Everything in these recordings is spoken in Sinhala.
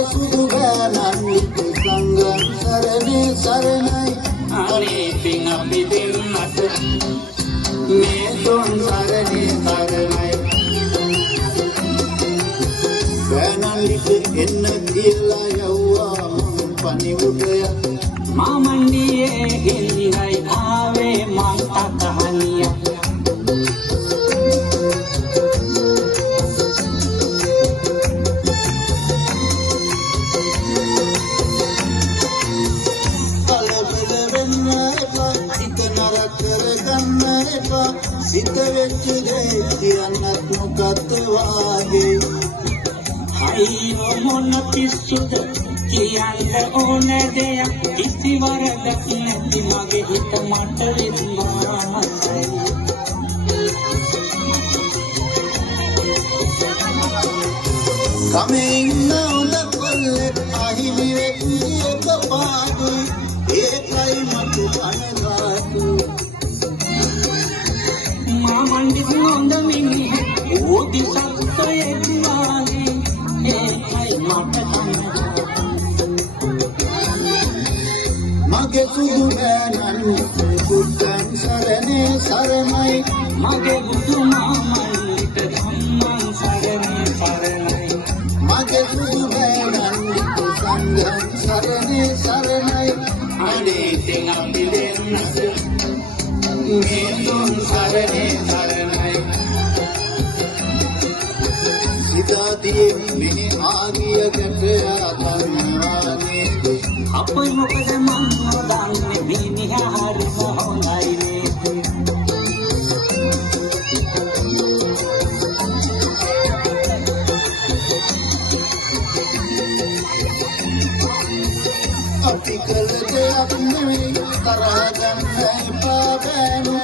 මගේ සුදු ගෑනන් සංගම් සරණේ සරණයි අනේ පින් අපි දෙන්නට මේ සංසාරේ තරණයි ගෑනන් එන්න කියලා යවුවා මං පණිවුඩය මාමණ්ඩියේ ගිල්ලයි ආවේ මං තතහනිය සිත වෙච්ච දේ කියන්නත් මොකද්ද වාගේ අයියෝ මොන පිස්සුද කියන්න ඕන දෙයක් කිසි වරදක් නැති මගේ හිත මට විශ්වාසයි කමේ ඉන්න හොඳ කොල්ලෙක් අහිමි වෙච්ච එක පාඩුයි ඒකයි මට කනගාටු මාමණ්ඩි හොඳ මිනිහ ඕදි සත්‍යයේ වාගේ ඒකයි මට මගේ සුදු ගෑනන් බුද්ධං සරණේ සරණයි මගේ බුදු මාමණ්ඩිට ධම්මං සරණේ සරණයි මගේ සුදු ගෑනන් සංඝං සරණේ සරණයි අනේ තින් අපි දෙන්නට මේ සංසාරේ තරණයි සිතාදී මෙහි ආගිය ගැටයා තනවානේ අපේ මොකද මන් නොදන්නේ මිනිහා හරි හොඳයිනේ අපි කළ දෙයක් නෙවෙයි තරහ ගන්න එපා බෑනු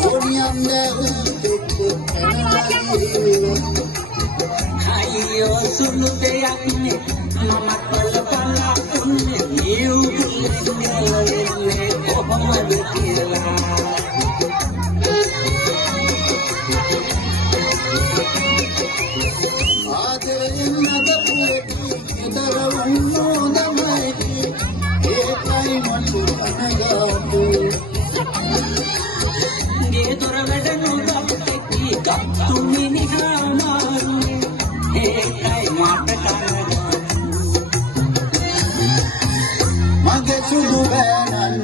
ඕනියම් දැවුත් අයියෝ සුළු දෙයක් නේ මම කලබල උන්නේ නියුන්නේ කොහොමද කියලා ආදරෙන් නගපුවේ එදර වුණෝ දමයි ඒකයි මට කනගාටු ගේ දොර වැඩ නොදක්ටි ගත්තු මිනිහා මාරුනේ ඒකයි මට කනගාටු මගේ සුදු ගෑනන්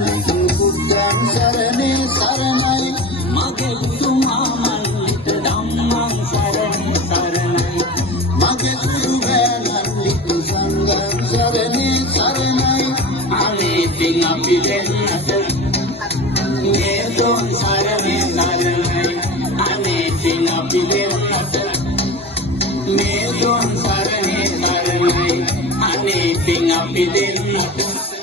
බුද්ධං සරණේ සරණයි මගේ බුදු මාමණ්ඩිට ධම්මං සරණේ සරණයි මගේ සුදු ගෑනන් සංඝං සරණේ සරණයි අනේ පින් අපි දෙන්නට මේ සංසාරේ තරණයි අනේ පින් අපි දෙන්නට මේ සංසාරේ තරණයි අනේ පින් අපි දෙන්නට